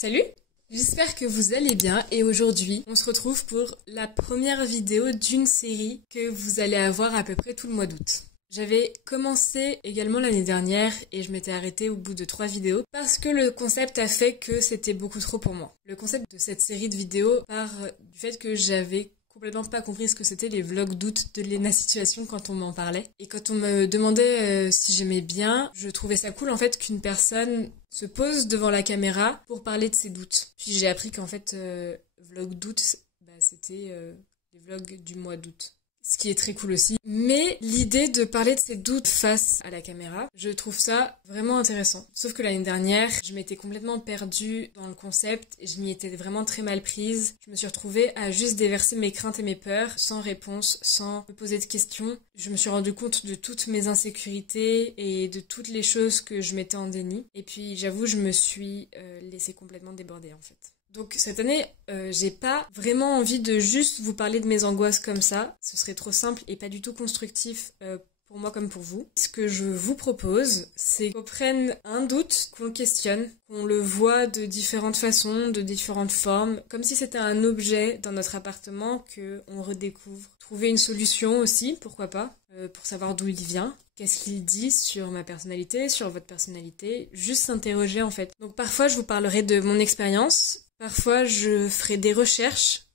Salut! J'espère que vous allez bien et aujourd'hui on se retrouve pour la première vidéo d'une série que vous allez avoir à peu près tout le mois d'août. J'avais commencé également l'année dernière et je m'étais arrêtée au bout de 3 vidéos parce que le concept a fait que c'était beaucoup trop pour moi. Le concept de cette série de vidéos part du fait que j'avais complètement pas compris ce que c'était les vlogs d'août de Lena Situation quand on m'en parlait. Et quand on me demandait si j'aimais bien, je trouvais ça cool en fait qu'une personne se pose devant la caméra pour parler de ses doutes. Puis j'ai appris qu'en fait, vlog d'août, c'était les vlogs du mois d'août. Ce qui est très cool aussi. Mais l'idée de parler de ses doutes face à la caméra, je trouve ça vraiment intéressant. Sauf que l'année dernière, je m'étais complètement perdue dans le concept et je m'y étais vraiment très mal prise. Je me suis retrouvée à juste déverser mes craintes et mes peurs sans réponse, sans me poser de questions. Je me suis rendu compte de toutes mes insécurités et de toutes les choses que je mettais en déni. Et puis j'avoue, je me suis laissée complètement déborder en fait. Donc cette année, j'ai pas vraiment envie de juste vous parler de mes angoisses comme ça. Ce serait trop simple et pas du tout constructif pour moi comme pour vous. Ce que je vous propose, c'est qu'on prenne un doute, qu'on le questionne, qu'on le voit de différentes façons, de différentes formes, comme si c'était un objet dans notre appartement qu'on redécouvre. Trouver une solution aussi, pourquoi pas, pour savoir d'où il vient. Qu'est-ce qu'il dit sur ma personnalité, sur votre personnalité, juste s'interroger en fait. Donc parfois je vous parlerai de mon expérience, parfois je ferai des recherches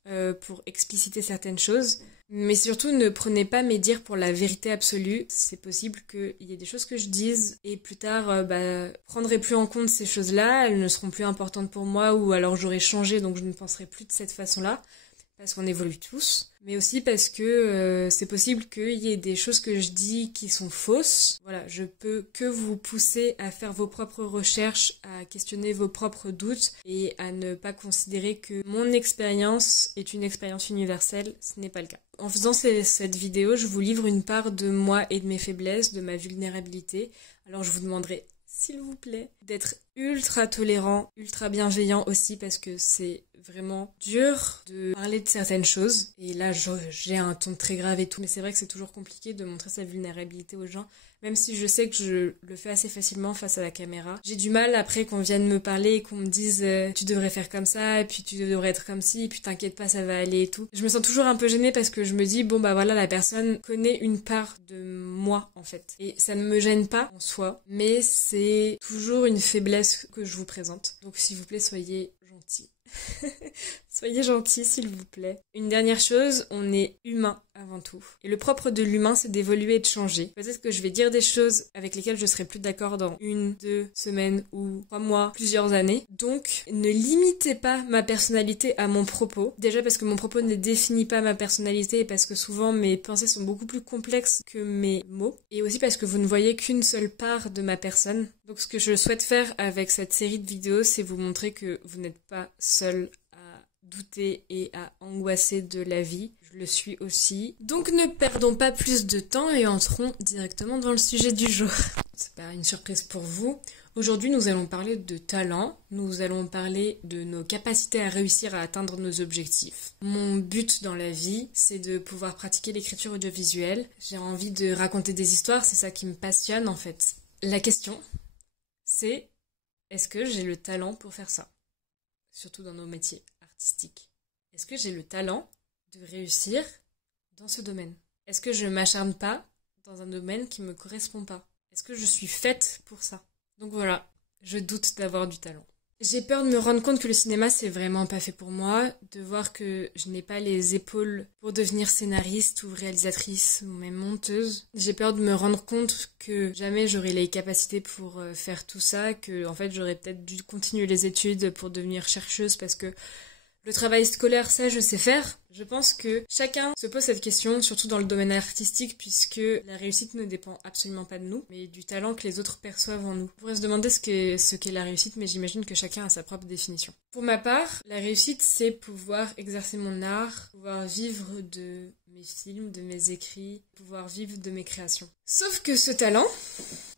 pour expliciter certaines choses, mais surtout ne prenez pas mes dires pour la vérité absolue. C'est possible qu'il y ait des choses que je dise et plus tard prendrai plus en compte ces choses-là, elles ne seront plus importantes pour moi ou alors j'aurai changé donc je ne penserai plus de cette façon-là. Parce qu'on évolue tous, mais aussi parce que c'est possible qu'il y ait des choses que je dis qui sont fausses. Voilà, je peux que vous pousser à faire vos propres recherches, à questionner vos propres doutes et à ne pas considérer que mon expérience est une expérience universelle, ce n'est pas le cas. En faisant cette vidéo, je vous livre une part de moi et de mes faiblesses, de ma vulnérabilité. Alors je vous demanderai, s'il vous plaît, d'être ultra tolérant, ultra bienveillant aussi parce que c'est vraiment dur de parler de certaines choses. Et là, j'ai un ton très grave et tout, mais c'est vrai que c'est toujours compliqué de montrer sa vulnérabilité aux gens, même si je sais que je le fais assez facilement face à la caméra. J'ai du mal après qu'on vienne me parler et qu'on me dise tu devrais faire comme ça, et puis tu devrais être comme ci, et puis t'inquiète pas, ça va aller et tout. Je me sens toujours un peu gênée parce que je me dis bon bah voilà, la personne connaît une part de moi en fait. Et ça ne me gêne pas en soi, mais c'est toujours une faiblesse que je vous présente. Donc s'il vous plaît, soyez gentils. Soyez gentils s'il vous plaît. Une dernière chose, on est humain avant tout. Et le propre de l'humain, c'est d'évoluer et de changer. Peut-être que je vais dire des choses avec lesquelles je serai plus d'accord dans 1, 2 semaines ou 3 mois, plusieurs années. Donc, ne limitez pas ma personnalité à mon propos. Déjà parce que mon propos ne définit pas ma personnalité et parce que souvent mes pensées sont beaucoup plus complexes que mes mots. Et aussi parce que vous ne voyez qu'une seule part de ma personne. Donc ce que je souhaite faire avec cette série de vidéos, c'est vous montrer que vous n'êtes pas seul à douter et à angoisser de la vie. Je le suis aussi. Donc ne perdons pas plus de temps et entrons directement dans le sujet du jour. C'est pas une surprise pour vous. Aujourd'hui, nous allons parler de talent. Nous allons parler de nos capacités à réussir à atteindre nos objectifs. Mon but dans la vie, c'est de pouvoir pratiquer l'écriture audiovisuelle. J'ai envie de raconter des histoires, c'est ça qui me passionne en fait. La question, c'est est-ce que j'ai le talent pour faire ça? Surtout dans nos métiers artistiques. Est-ce que j'ai le talent de réussir dans ce domaine? Est-ce que je m'acharne pas dans un domaine qui me correspond pas? Est-ce que je suis faite pour ça? Donc voilà, je doute d'avoir du talent. J'ai peur de me rendre compte que le cinéma c'est vraiment pas fait pour moi, de voir que je n'ai pas les épaules pour devenir scénariste ou réalisatrice ou même monteuse. J'ai peur de me rendre compte que jamais j'aurai les capacités pour faire tout ça, que en fait j'aurais peut-être dû continuer les études pour devenir chercheuse parce que le travail scolaire, ça, je sais faire. Je pense que chacun se pose cette question, surtout dans le domaine artistique, puisque la réussite ne dépend absolument pas de nous, mais du talent que les autres perçoivent en nous. On pourrait se demander ce qu'est la réussite, mais j'imagine que chacun a sa propre définition. Pour ma part, la réussite, c'est pouvoir exercer mon art, pouvoir vivre de mes films, de mes écrits, pouvoir vivre de mes créations. Sauf que ce talent,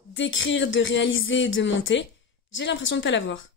d'écrire, de réaliser, de monter, j'ai l'impression de pas l'avoir.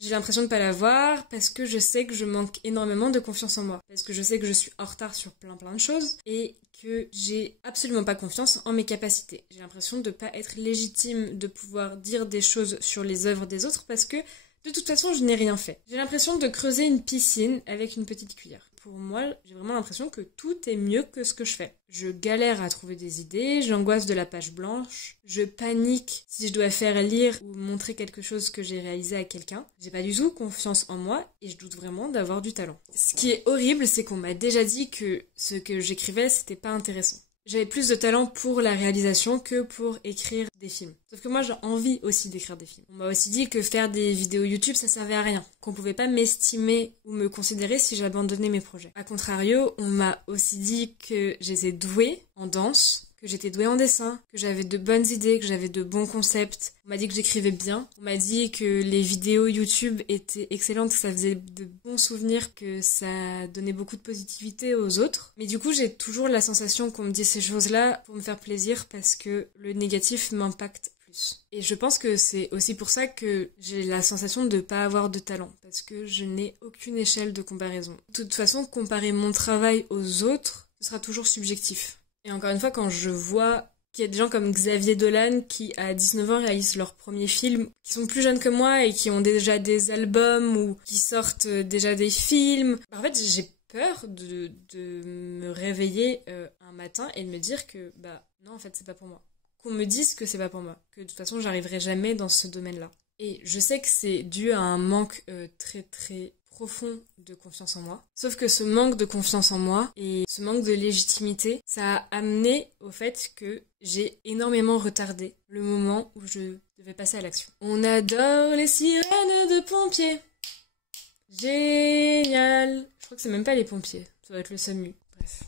J'ai l'impression de pas l'avoir parce que je sais que je manque énormément de confiance en moi. Parce que je sais que je suis en retard sur plein de choses et que j'ai absolument pas confiance en mes capacités. J'ai l'impression de pas être légitime de pouvoir dire des choses sur les œuvres des autres parce que De toute façon, je n'ai rien fait. J'ai l'impression de creuser une piscine avec une petite cuillère. Pour moi, j'ai vraiment l'impression que tout est mieux que ce que je fais. Je galère à trouver des idées, j'angoisse de la page blanche, je panique si je dois faire lire ou montrer quelque chose que j'ai réalisé à quelqu'un. J'ai pas du tout confiance en moi et je doute vraiment d'avoir du talent. Ce qui est horrible, c'est qu'on m'a déjà dit que ce que j'écrivais, c'était pas intéressant. J'avais plus de talent pour la réalisation que pour écrire des films. Sauf que moi, j'ai envie aussi d'écrire des films. On m'a aussi dit que faire des vidéos YouTube, ça servait à rien. Qu'on pouvait pas m'estimer ou me considérer si j'abandonnais mes projets. A contrario, on m'a aussi dit que j'étais douée en danse, que j'étais douée en dessin, que j'avais de bonnes idées, que j'avais de bons concepts. On m'a dit que j'écrivais bien. On m'a dit que les vidéos YouTube étaient excellentes, que ça faisait de bons souvenirs, que ça donnait beaucoup de positivité aux autres. Mais du coup, j'ai toujours la sensation qu'on me dit ces choses-là pour me faire plaisir parce que le négatif m'impacte plus. Et je pense que c'est aussi pour ça que j'ai la sensation de pas avoir de talent, parce que je n'ai aucune échelle de comparaison. De toute façon, comparer mon travail aux autres, ce sera toujours subjectif. Et encore une fois, quand je vois qu'il y a des gens comme Xavier Dolan qui, à 19 ans, réalisent leur premier film, qui sont plus jeunes que moi et qui ont déjà des albums ou qui sortent déjà des films, en fait, j'ai peur de me réveiller un matin et de me dire que, non, en fait, c'est pas pour moi. Qu'on me dise que c'est pas pour moi. Que de toute façon, j'arriverai jamais dans ce domaine-là. Et je sais que c'est dû à un manque très très profond de confiance en moi. Sauf que ce manque de confiance en moi et ce manque de légitimité, ça a amené au fait que j'ai énormément retardé le moment où je devais passer à l'action. On adore les sirènes de pompiers. Génial. Je crois que c'est même pas les pompiers. Ça doit être le SAMU. Bref.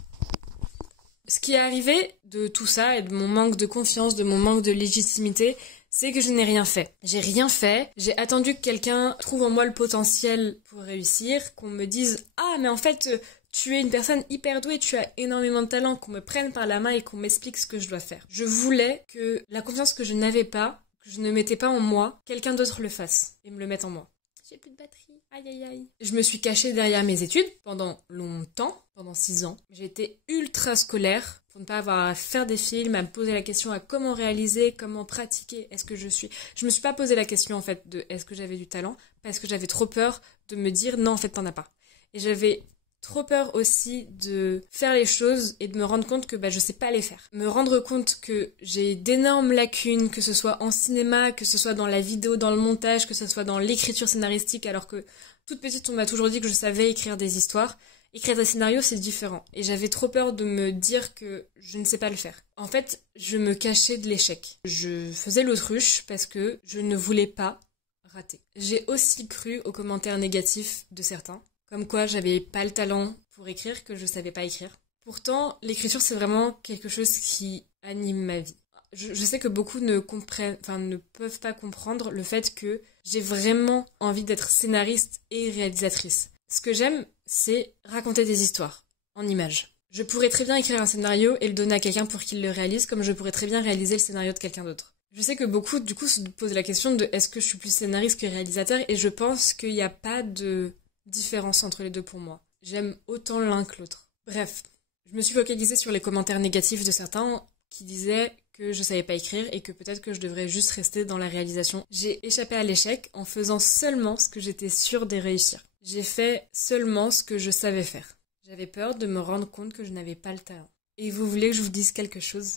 Ce qui est arrivé de tout ça et de mon manque de confiance, de mon manque de légitimité, c'est que je n'ai rien fait. J'ai rien fait, j'ai attendu que quelqu'un trouve en moi le potentiel pour réussir, qu'on me dise « Ah, mais en fait, tu es une personne hyper douée, tu as énormément de talent, qu'on me prenne par la main et qu'on m'explique ce que je dois faire. » Je voulais que la confiance que je n'avais pas, que je ne mettais pas en moi, quelqu'un d'autre le fasse et me le mette en moi. J'ai plus de batterie, aïe aïe aïe. Je me suis cachée derrière mes études pendant longtemps, pendant 6 ans. J'ai été ultra scolaire pour ne pas avoir à faire des films, à me poser la question à comment réaliser, comment pratiquer, est-ce que je suis... Je me suis pas posé la question en fait de est-ce que j'avais du talent, parce que j'avais trop peur de me dire non en fait t'en as pas. Et j'avais trop peur aussi de faire les choses et de me rendre compte que je sais pas les faire. Me rendre compte que j'ai d'énormes lacunes, que ce soit en cinéma, que ce soit dans la vidéo, dans le montage, que ce soit dans l'écriture scénaristique, alors que toute petite on m'a toujours dit que je savais écrire des histoires. Écrire des scénarios, c'est différent. Et j'avais trop peur de me dire que je ne sais pas le faire. En fait, je me cachais de l'échec. Je faisais l'autruche parce que je ne voulais pas rater. J'ai aussi cru aux commentaires négatifs de certains. Comme quoi j'avais pas le talent pour écrire, que je savais pas écrire. Pourtant, l'écriture c'est vraiment quelque chose qui anime ma vie. Je sais que beaucoup ne peuvent pas comprendre le fait que j'ai vraiment envie d'être scénariste et réalisatrice. Ce que j'aime, c'est raconter des histoires, en images. Je pourrais très bien écrire un scénario et le donner à quelqu'un pour qu'il le réalise, comme je pourrais très bien réaliser le scénario de quelqu'un d'autre. Je sais que beaucoup, du coup, se posent la question de est-ce que je suis plus scénariste que réalisateur, et je pense qu'il n'y a pas de différence entre les deux pour moi. J'aime autant l'un que l'autre. Bref, je me suis focalisée sur les commentaires négatifs de certains qui disaient que je savais pas écrire et que peut-être que je devrais juste rester dans la réalisation. J'ai échappé à l'échec en faisant seulement ce que j'étais sûre de réussir. J'ai fait seulement ce que je savais faire. J'avais peur de me rendre compte que je n'avais pas le talent. Et vous voulez que je vous dise quelque chose ?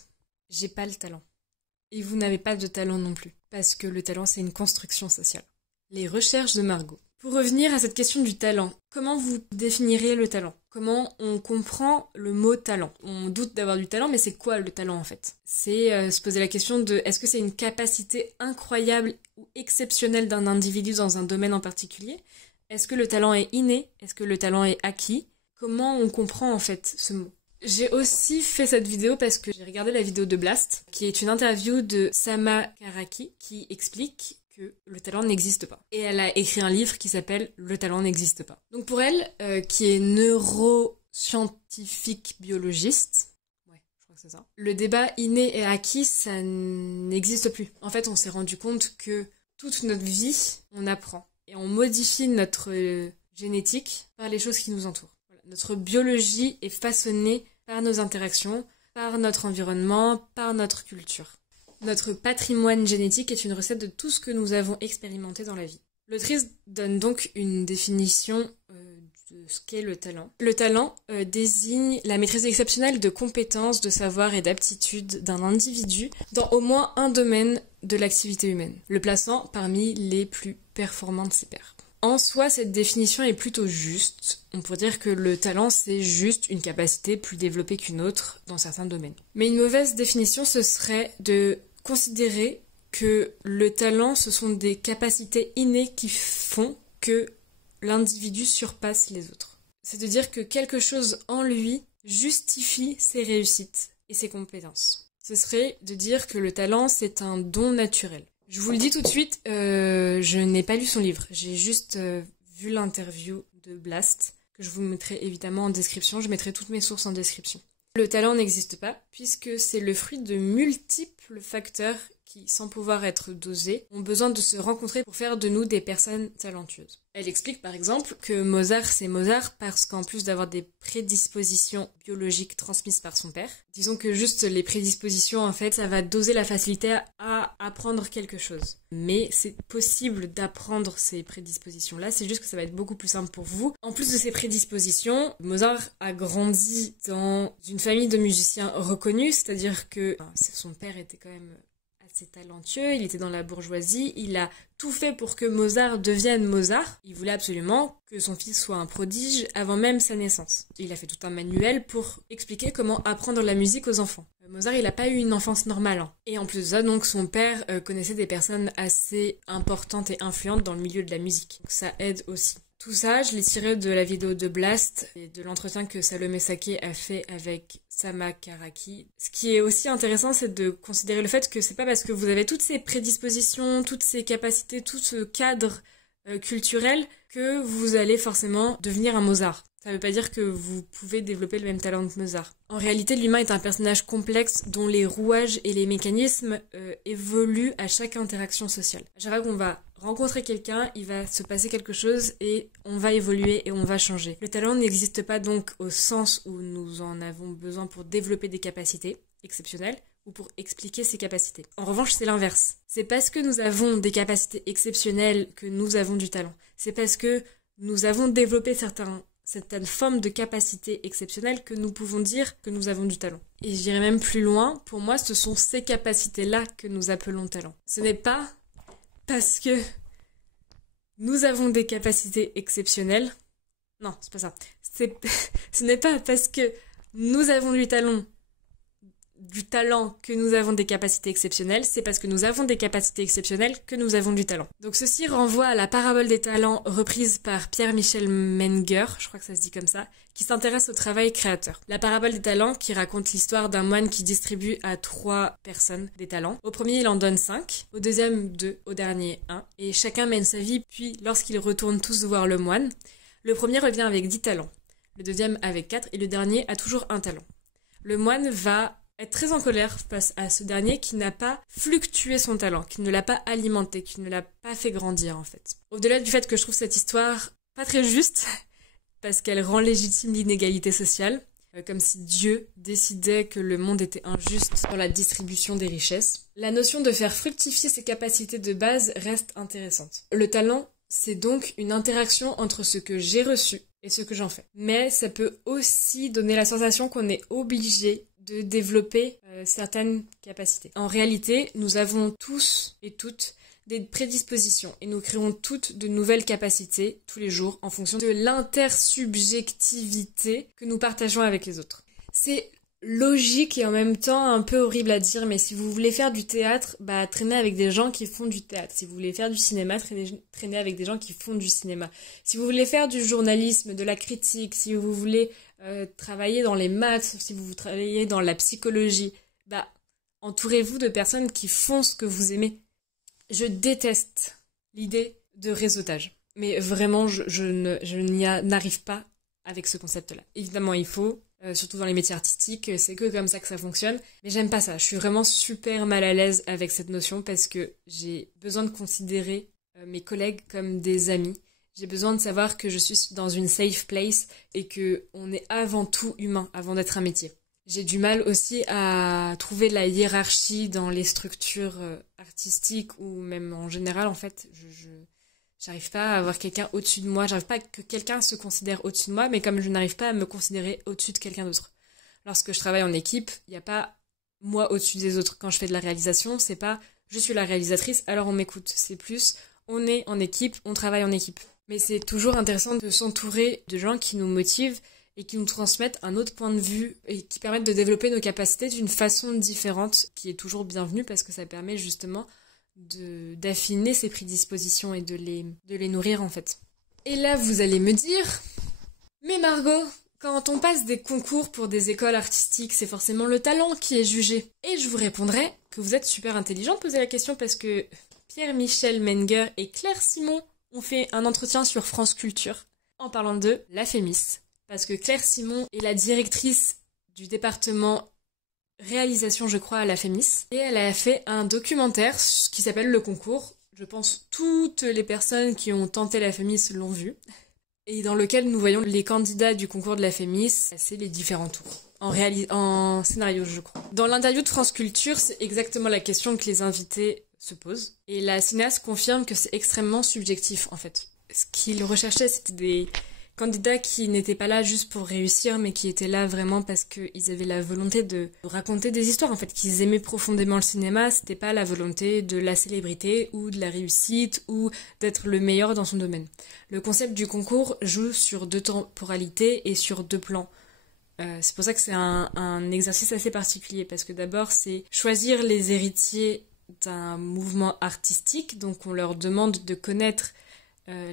J'ai pas le talent. Et vous n'avez pas de talent non plus. Parce que le talent, c'est une construction sociale. Les recherches de Margot. Pour revenir à cette question du talent, comment vous définirez le talent ? Comment on comprend le mot talent ? On doute d'avoir du talent, mais c'est quoi le talent en fait ? C'est se poser la question de est-ce que c'est une capacité incroyable ou exceptionnelle d'un individu dans un domaine en particulier ? Est-ce que le talent est inné ? Est-ce que le talent est acquis ? Comment on comprend en fait ce mot ? J'ai aussi fait cette vidéo parce que j'ai regardé la vidéo de Blast, qui est une interview de Sama Karaki, qui explique que le talent n'existe pas. Et elle a écrit un livre qui s'appelle « Le talent n'existe pas ». Donc pour elle, qui est neuroscientifique biologiste, ouais, je crois que c'est ça, le débat inné et acquis, ça n'existe plus. En fait, on s'est rendu compte que toute notre vie, on apprend. Et on modifie notre génétique par les choses qui nous entourent. Voilà. Notre biologie est façonnée par nos interactions, par notre environnement, par notre culture. Notre patrimoine génétique est une recette de tout ce que nous avons expérimenté dans la vie. L'autrice donne donc une définition de ce qu'est le talent. Le talent désigne la maîtrise exceptionnelle de compétences, de savoir et d'aptitudes d'un individu dans au moins un domaine de l'activité humaine, le plaçant parmi les plus performants de ses pairs. En soi, cette définition est plutôt juste. On pourrait dire que le talent, c'est juste une capacité plus développée qu'une autre dans certains domaines. Mais une mauvaise définition, ce serait de considérer que le talent, ce sont des capacités innées qui font que l'individu surpasse les autres. C'est de dire que quelque chose en lui justifie ses réussites et ses compétences. Ce serait de dire que le talent, c'est un don naturel. Je vous le dis tout de suite, je n'ai pas lu son livre. J'ai juste vu l'interview de Blast, que je vous mettrai évidemment en description. Je mettrai toutes mes sources en description. Le talent n'existe pas, puisque c'est le fruit de multiples facteurs qui, sans pouvoir être dosés, ont besoin de se rencontrer pour faire de nous des personnes talentueuses. Elle explique par exemple que Mozart c'est Mozart parce qu'en plus d'avoir des prédispositions biologiques transmises par son père, disons que juste les prédispositions en fait ça va doser la facilité à apprendre quelque chose. Mais c'est possible d'apprendre ces prédispositions-là, c'est juste que ça va être beaucoup plus simple pour vous. En plus de ces prédispositions, Mozart a grandi dans une famille de musiciens reconnus, c'est-à-dire que son père était quand même assez talentueux, il était dans la bourgeoisie, il a tout fait pour que Mozart devienne Mozart. Il voulait absolument que son fils soit un prodige avant même sa naissance. Il a fait tout un manuel pour expliquer comment apprendre la musique aux enfants. Mozart, il n'a pas eu une enfance normale. Et en plus de ça, donc, son père connaissait des personnes assez importantes et influentes dans le milieu de la musique. Donc ça aide aussi. Tout ça, je l'ai tiré de la vidéo de Blast et de l'entretien que Salomé Saké a fait avec Sama Karaki. Ce qui est aussi intéressant, c'est de considérer le fait que c'est pas parce que vous avez toutes ces prédispositions, toutes ces capacités, tout ce cadre culturel que vous allez forcément devenir un Mozart. Ça veut pas dire que vous pouvez développer le même talent que Mozart. En réalité, l'humain est un personnage complexe dont les rouages et les mécanismes évoluent à chaque interaction sociale. À chaque fois qu'on va rencontrer quelqu'un, il va se passer quelque chose et on va évoluer et on va changer. Le talent n'existe pas donc au sens où nous en avons besoin pour développer des capacités exceptionnelles ou pour expliquer ses capacités. En revanche, c'est l'inverse. C'est parce que nous avons des capacités exceptionnelles que nous avons du talent. C'est parce que nous avons développé certaines formes de capacités exceptionnelles que nous pouvons dire que nous avons du talent. Et j'irai même plus loin, pour moi, ce sont ces capacités-là que nous appelons talent. Ce n'est pas parce que nous avons des capacités exceptionnelles. Non, c'est pas ça. Ce n'est pas parce que nous avons du talent que nous avons des capacités exceptionnelles, c'est parce que nous avons des capacités exceptionnelles que nous avons du talent. Donc ceci renvoie à la parabole des talents reprise par Pierre-Michel Menger, je crois que ça se dit comme ça, qui s'intéresse au travail créateur. La parabole des talents qui raconte l'histoire d'un moine qui distribue à 3 personnes des talents. Au premier, il en donne 5, au deuxième 2, au dernier 1, et chacun mène sa vie, puis lorsqu'ils retournent tous voir le moine, le premier revient avec 10 talents, le deuxième avec 4, et le dernier a toujours 1 talent. Le moine va être très en colère face à ce dernier qui n'a pas fluctué son talent, qui ne l'a pas alimenté, qui ne l'a pas fait grandir en fait. Au-delà du fait que je trouve cette histoire pas très juste, parce qu'elle rend légitime l'inégalité sociale, comme si Dieu décidait que le monde était injuste dans la distribution des richesses, la notion de faire fructifier ses capacités de base reste intéressante. Le talent, c'est donc une interaction entre ce que j'ai reçu et ce que j'en fais. Mais ça peut aussi donner la sensation qu'on est obligé de développer certaines capacités. En réalité, nous avons tous et toutes des prédispositions et nous créons toutes de nouvelles capacités tous les jours en fonction de l'intersubjectivité que nous partageons avec les autres. C'est logique et en même temps un peu horrible à dire, mais si vous voulez faire du théâtre, traînez avec des gens qui font du théâtre. Si vous voulez faire du cinéma, traînez avec des gens qui font du cinéma. Si vous voulez faire du journalisme, de la critique, si vous voulez travailler dans les maths, si vous travaillez dans la psychologie, entourez-vous de personnes qui font ce que vous aimez. Je déteste l'idée de réseautage. Mais vraiment, je n'y n'arrive pas avec ce concept-là. Évidemment, il faut, surtout dans les métiers artistiques, c'est que comme ça que ça fonctionne. Mais j'aime pas ça. Je suis vraiment super mal à l'aise avec cette notion parce que j'ai besoin de considérer mes collègues comme des amis. J'ai besoin de savoir que je suis dans une safe place et que on est avant tout humain, avant d'être un métier. J'ai du mal aussi à trouver la hiérarchie dans les structures artistiques ou même en général, en fait. J'arrive pas à avoir quelqu'un au-dessus de moi, j'arrive pas que quelqu'un se considère au-dessus de moi, mais comme je n'arrive pas à me considérer au-dessus de quelqu'un d'autre. Lorsque je travaille en équipe, il n'y a pas moi au-dessus des autres. Quand je fais de la réalisation, c'est pas je suis la réalisatrice, alors on m'écoute. C'est plus on est en équipe, on travaille en équipe. Mais c'est toujours intéressant de s'entourer de gens qui nous motivent et qui nous transmettent un autre point de vue et qui permettent de développer nos capacités d'une façon différente, qui est toujours bienvenue parce que ça permet justement d'affiner ses prédispositions et de les nourrir en fait. Et là, vous allez me dire, mais Margot, quand on passe des concours pour des écoles artistiques, c'est forcément le talent qui est jugé. Et je vous répondrai que vous êtes super intelligent de poser la question parce que Pierre-Michel Menger et Claire Simon ont fait un entretien sur France Culture en parlant de la Fémis. Parce que Claire Simon est la directrice du département réalisation, je crois, à la Fémis. Et elle a fait un documentaire qui s'appelle Le Concours. Je pense toutes les personnes qui ont tenté la Fémis l'ont vu. Et dans lequel nous voyons les candidats du concours de la Fémis passer les différents tours. En scénario, je crois. Dans l'interview de France Culture, c'est exactement la question que les invités se posent. Et la cinéaste confirme que c'est extrêmement subjectif, en fait. Ce qu'ils recherchaient, c'était des candidats qui n'étaient pas là juste pour réussir, mais qui étaient là vraiment parce qu'ils avaient la volonté de raconter des histoires, en fait, qu'ils aimaient profondément le cinéma. C'était pas la volonté de la célébrité ou de la réussite ou d'être le meilleur dans son domaine. Le concept du concours joue sur 2 temporalités et sur 2 plans. C'est pour ça que c'est un exercice assez particulier, parce que d'abord, c'est choisir les héritiers d'un mouvement artistique, donc on leur demande de connaître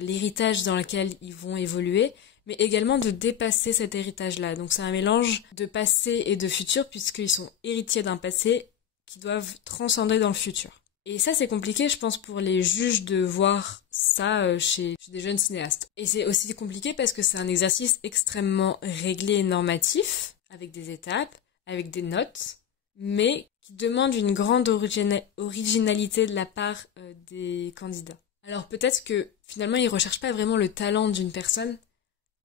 l'héritage dans lequel ils vont évoluer, mais également de dépasser cet héritage-là. Donc c'est un mélange de passé et de futur, puisqu'ils sont héritiers d'un passé qui doivent transcender dans le futur. Et ça, c'est compliqué, je pense, pour les juges de voir ça chez des jeunes cinéastes. Et c'est aussi compliqué parce que c'est un exercice extrêmement réglé et normatif, avec des étapes, avec des notes, mais qui demande une grande originalité de la part des candidats. Alors peut-être que finalement ils recherchent pas vraiment le talent d'une personne,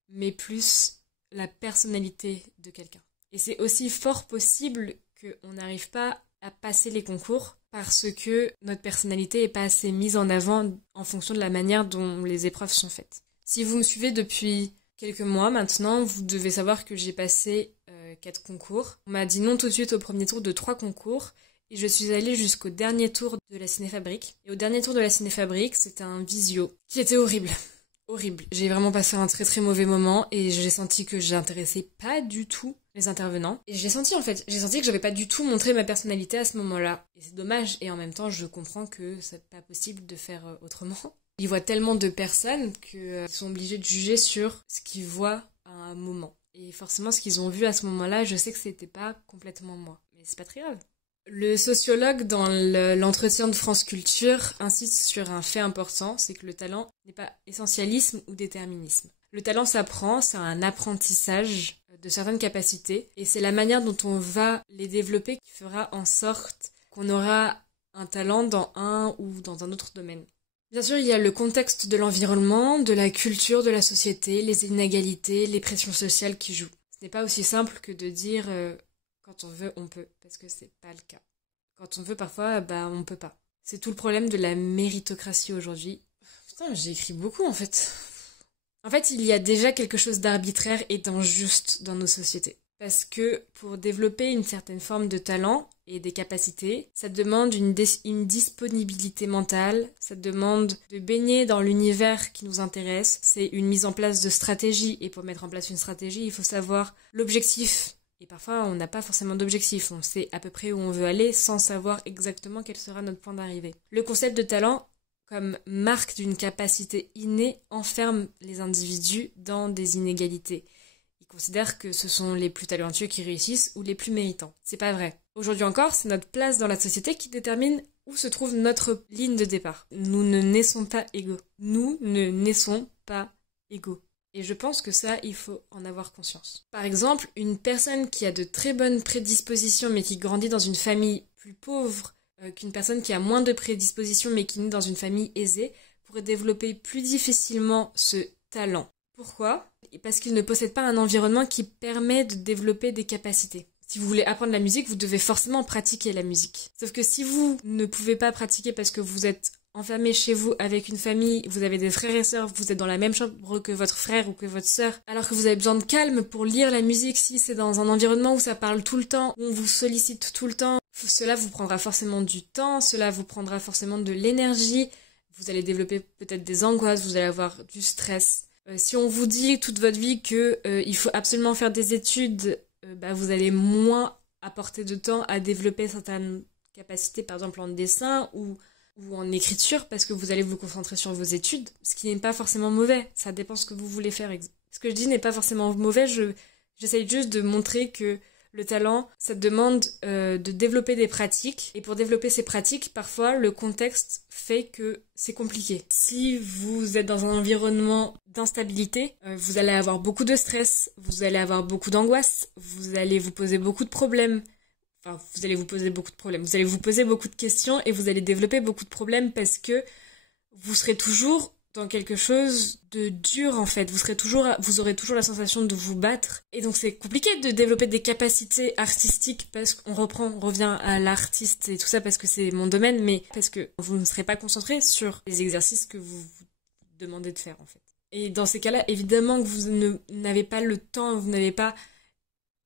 mais plus la personnalité de quelqu'un. Et c'est aussi fort possible qu'on n'arrive pas à passer les concours parce que notre personnalité est pas assez mise en avant en fonction de la manière dont les épreuves sont faites. Si vous me suivez depuis quelques mois maintenant, vous devez savoir que j'ai passé 4 concours. On m'a dit non tout de suite au premier tour de 3 concours. Et je suis allée jusqu'au dernier tour de la Cinéfabrique. Et au dernier tour de la Cinéfabrique, c'était un visio qui était horrible. Horrible. J'ai vraiment passé un très très mauvais moment et j'ai senti que j'intéressais pas du tout les intervenants. Et j'ai senti en fait, j'ai senti que j'avais pas du tout montré ma personnalité à ce moment-là. Et c'est dommage. Et en même temps, je comprends que c'est pas possible de faire autrement. Ils voient tellement de personnes qu'ils sont obligés de juger sur ce qu'ils voient à un moment. Et forcément, ce qu'ils ont vu à ce moment-là, je sais que c'était pas complètement moi. Mais c'est pas très grave. Le sociologue dans l'entretien de France Culture insiste sur un fait important, c'est que le talent n'est pas essentialisme ou déterminisme. Le talent s'apprend, c'est un apprentissage de certaines capacités et c'est la manière dont on va les développer qui fera en sorte qu'on aura un talent dans un ou dans un autre domaine. Bien sûr, il y a le contexte de l'environnement, de la culture, de la société, les inégalités, les pressions sociales qui jouent. Ce n'est pas aussi simple que de dire quand on veut, on peut, parce que c'est pas le cas. Quand on veut, parfois, on peut pas. C'est tout le problème de la méritocratie aujourd'hui. Putain, j'ai écrit beaucoup, en fait. En fait, il y a déjà quelque chose d'arbitraire et d'injuste dans nos sociétés. Parce que pour développer une certaine forme de talent et des capacités, ça demande une disponibilité mentale, ça demande de baigner dans l'univers qui nous intéresse, c'est une mise en place de stratégie. Et pour mettre en place une stratégie, il faut savoir l'objectif. Et parfois, on n'a pas forcément d'objectif, on sait à peu près où on veut aller sans savoir exactement quel sera notre point d'arrivée. Le concept de talent, comme marque d'une capacité innée, enferme les individus dans des inégalités. Ils considèrent que ce sont les plus talentueux qui réussissent ou les plus méritants. C'est pas vrai. Aujourd'hui encore, c'est notre place dans la société qui détermine où se trouve notre ligne de départ. Nous ne naissons pas égaux. Nous ne naissons pas égaux. Et je pense que ça, il faut en avoir conscience. Par exemple, une personne qui a de très bonnes prédispositions mais qui grandit dans une famille plus pauvre qu'une personne qui a moins de prédispositions mais qui naît dans une famille aisée pourrait développer plus difficilement ce talent. Pourquoi ? Parce qu'il ne possède pas un environnement qui permet de développer des capacités. Si vous voulez apprendre la musique, vous devez forcément pratiquer la musique. Sauf que si vous ne pouvez pas pratiquer parce que vous êtes enfermé chez vous avec une famille, vous avez des frères et sœurs, vous êtes dans la même chambre que votre frère ou que votre sœur, alors que vous avez besoin de calme pour lire la musique, si c'est dans un environnement où ça parle tout le temps, où on vous sollicite tout le temps, cela vous prendra forcément du temps, cela vous prendra forcément de l'énergie, vous allez développer peut-être des angoisses, vous allez avoir du stress. Si on vous dit toute votre vie que il faut absolument faire des études, vous allez moins apporter de temps à développer certaines capacités, par exemple en dessin ou en écriture, parce que vous allez vous concentrer sur vos études, ce qui n'est pas forcément mauvais. Ça dépend ce que vous voulez faire. Ce que je dis n'est pas forcément mauvais, j'essaye juste de montrer que le talent, ça demande de développer des pratiques. Et pour développer ces pratiques, parfois, le contexte fait que c'est compliqué. Si vous êtes dans un environnement d'instabilité, vous allez avoir beaucoup de stress, vous allez avoir beaucoup d'angoisse, vous allez vous poser beaucoup de problèmes. Enfin, vous allez vous poser beaucoup de problèmes. Vous allez vous poser beaucoup de questions et vous allez développer beaucoup de problèmes parce que vous serez toujours dans quelque chose de dur en fait. Vous aurez toujours la sensation de vous battre. Et donc c'est compliqué de développer des capacités artistiques parce qu'on revient à l'artiste et tout ça parce que c'est mon domaine, mais parce que vous ne serez pas concentré sur les exercices que vous vous demandez de faire en fait. Et dans ces cas-là, évidemment que vous n'avez pas le temps, vous n'avez pas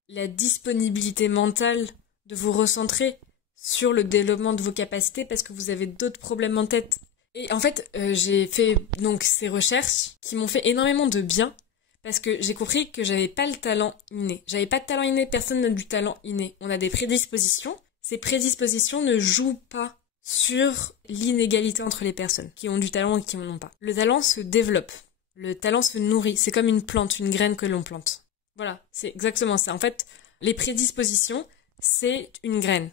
la disponibilité mentale de vous recentrer sur le développement de vos capacités parce que vous avez d'autres problèmes en tête. Et en fait, j'ai fait donc ces recherches qui m'ont fait énormément de bien parce que j'ai compris que j'avais pas le talent inné. J'avais pas de talent inné, personne n'a du talent inné. On a des prédispositions. Ces prédispositions ne jouent pas sur l'inégalité entre les personnes qui ont du talent et qui n'en ont pas. Le talent se développe. Le talent se nourrit. C'est comme une plante, une graine que l'on plante. Voilà, c'est exactement ça. En fait, les prédispositions, c'est une graine.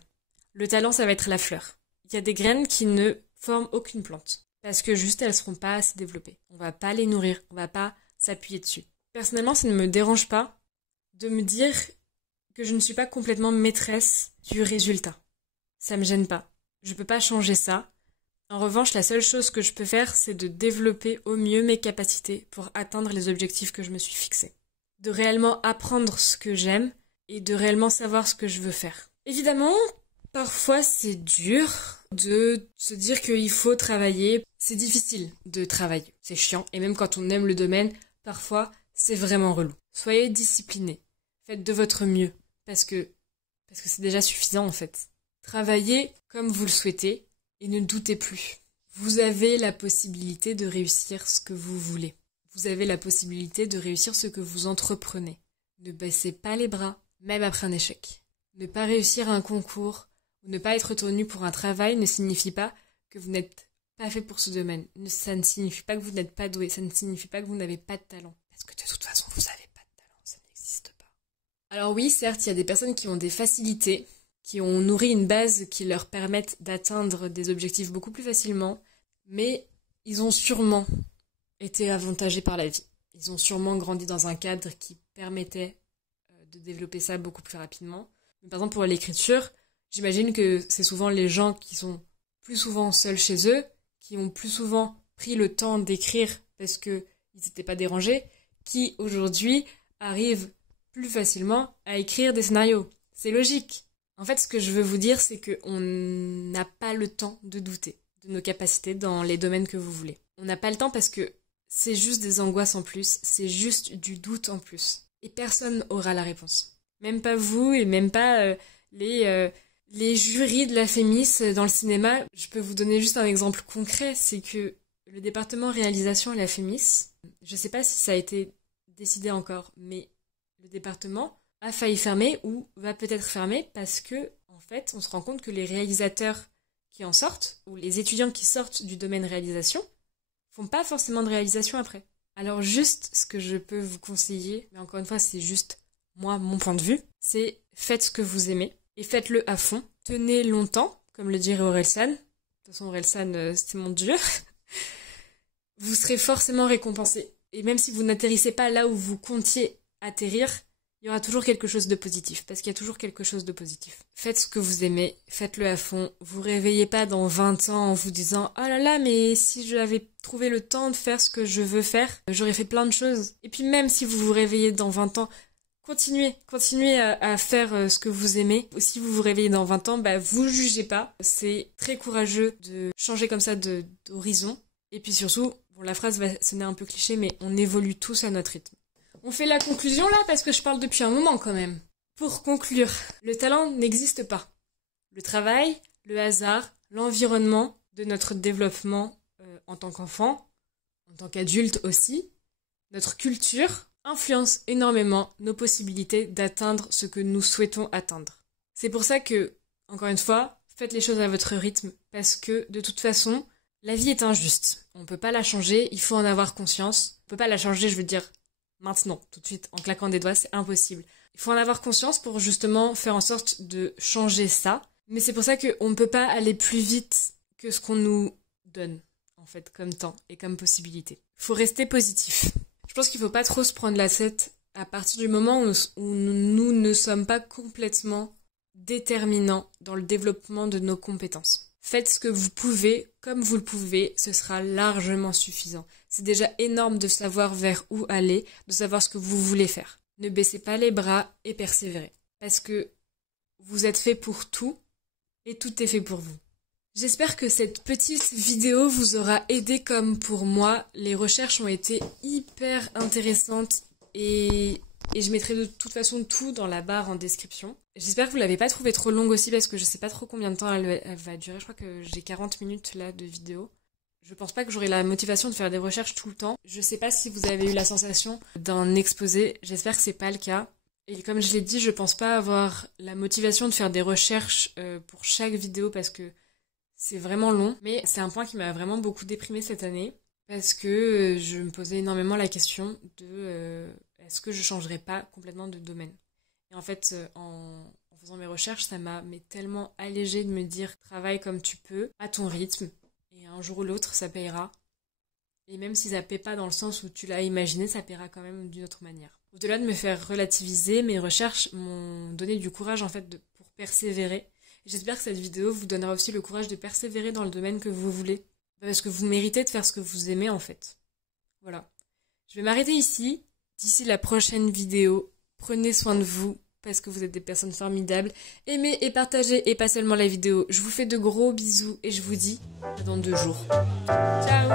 Le talent, ça va être la fleur. Il y a des graines qui ne forment aucune plante. Parce que juste, elles seront pas assez développées. On va pas les nourrir, on va pas s'appuyer dessus. Personnellement, ça ne me dérange pas de me dire que je ne suis pas complètement maîtresse du résultat. Ça me gêne pas. Je peux pas changer ça. En revanche, la seule chose que je peux faire, c'est de développer au mieux mes capacités pour atteindre les objectifs que je me suis fixés. De réellement apprendre ce que j'aime et de réellement savoir ce que je veux faire. Évidemment, parfois c'est dur de se dire qu'il faut travailler. C'est difficile de travailler, c'est chiant. Et même quand on aime le domaine, parfois c'est vraiment relou. Soyez disciplinés, faites de votre mieux, parce que c'est déjà suffisant en fait. Travaillez comme vous le souhaitez et ne doutez plus. Vous avez la possibilité de réussir ce que vous voulez. Vous avez la possibilité de réussir ce que vous entreprenez. Ne baissez pas les bras, même après un échec. Ne pas réussir un concours ou ne pas être retenu pour un travail ne signifie pas que vous n'êtes pas fait pour ce domaine. Ça ne signifie pas que vous n'êtes pas doué. Ça ne signifie pas que vous n'avez pas de talent. Parce que de toute façon, vous n'avez pas de talent. Ça n'existe pas. Alors oui, certes, il y a des personnes qui ont des facilités, qui ont nourri une base qui leur permettent d'atteindre des objectifs beaucoup plus facilement, mais ils ont sûrement été avantagés par la vie. Ils ont sûrement grandi dans un cadre qui permettait de développer ça beaucoup plus rapidement. Mais par exemple, pour l'écriture, j'imagine que c'est souvent les gens qui sont plus souvent seuls chez eux, qui ont plus souvent pris le temps d'écrire parce qu'ils n'étaient pas dérangés, qui aujourd'hui arrivent plus facilement à écrire des scénarios. C'est logique. En fait, ce que je veux vous dire, c'est qu'on n'a pas le temps de douter de nos capacités dans les domaines que vous voulez. On n'a pas le temps parce que c'est juste des angoisses en plus, c'est juste du doute en plus. Et personne n'aura la réponse. Même pas vous et même pas les jurys de la FEMIS dans le cinéma. Je peux vous donner juste un exemple concret, c'est que le département réalisation à la FEMIS, je sais pas si ça a été décidé encore, mais le département a failli fermer ou va peut-être fermer parce que, en fait, on se rend compte que les réalisateurs qui en sortent, ou les étudiants qui sortent du domaine réalisation, font pas forcément de réalisation après. Alors juste ce que je peux vous conseiller, mais encore une fois c'est juste moi, mon point de vue, c'est faites ce que vous aimez et faites-le à fond. Tenez longtemps, comme le dirait Orelsan. De toute façon Orelsan c'est mon dieu. Vous serez forcément récompensé. Et même si vous n'atterrissez pas là où vous comptiez atterrir, il y aura toujours quelque chose de positif, parce qu'il y a toujours quelque chose de positif. Faites ce que vous aimez, faites-le à fond. Vous réveillez pas dans 20 ans en vous disant « Oh là là, mais si j'avais trouvé le temps de faire ce que je veux faire, j'aurais fait plein de choses. » Et puis même si vous vous réveillez dans 20 ans Continuez à faire ce que vous aimez. Si vous vous réveillez dans 20 ans, vous jugez pas. C'est très courageux de changer comme ça d'horizon. Et puis surtout, bon, la phrase va sonner un peu cliché, mais on évolue tous à notre rythme. On fait la conclusion là parce que je parle depuis un moment quand même. Pour conclure, le talent n'existe pas. Le travail, le hasard, l'environnement de notre développement en tant qu'enfant, en tant qu'adulte aussi, notre culture influence énormément nos possibilités d'atteindre ce que nous souhaitons atteindre. C'est pour ça que, encore une fois, faites les choses à votre rythme parce que de toute façon, la vie est injuste. On ne peut pas la changer, il faut en avoir conscience. On ne peut pas la changer, je veux dire, maintenant, tout de suite, en claquant des doigts, c'est impossible. Il faut en avoir conscience pour justement faire en sorte de changer ça. Mais c'est pour ça qu'on ne peut pas aller plus vite que ce qu'on nous donne, en fait, comme temps et comme possibilité. Il faut rester positif. Je pense qu'il ne faut pas trop se prendre la tête à partir du moment où nous ne sommes pas complètement déterminants dans le développement de nos compétences. Faites ce que vous pouvez, comme vous le pouvez, ce sera largement suffisant. C'est déjà énorme de savoir vers où aller, de savoir ce que vous voulez faire. Ne baissez pas les bras et persévérez. Parce que vous êtes fait pour tout et tout est fait pour vous. J'espère que cette petite vidéo vous aura aidé comme pour moi. Les recherches ont été hyper intéressantes et je mettrai de toute façon tout dans la barre en description. J'espère que vous l'avez pas trouvée trop longue aussi parce que je sais pas trop combien de temps elle va durer. Je crois que j'ai 40 minutes là de vidéo. Je pense pas que j'aurai la motivation de faire des recherches tout le temps. Je sais pas si vous avez eu la sensation d'un exposé. J'espère que c'est pas le cas. Et comme je l'ai dit, je pense pas avoir la motivation de faire des recherches pour chaque vidéo parce que c'est vraiment long. Mais c'est un point qui m'a vraiment beaucoup déprimée cette année parce que je me posais énormément la question de est-ce que je changerais pas complètement de domaine. Et en fait, en faisant mes recherches, ça m'a tellement allégée de me dire travaille comme tu peux, à ton rythme. Et un jour ou l'autre, ça payera. Et même si ça paie pas dans le sens où tu l'as imaginé, ça paiera quand même d'une autre manière. Au-delà de me faire relativiser, mes recherches m'ont donné du courage en fait pour persévérer. J'espère que cette vidéo vous donnera aussi le courage de persévérer dans le domaine que vous voulez. Parce que vous méritez de faire ce que vous aimez en fait. Voilà. Je vais m'arrêter ici. D'ici la prochaine vidéo, prenez soin de vous parce que vous êtes des personnes formidables. Aimez et partagez et pas seulement la vidéo. Je vous fais de gros bisous et je vous dis à dans 2 jours. Ciao!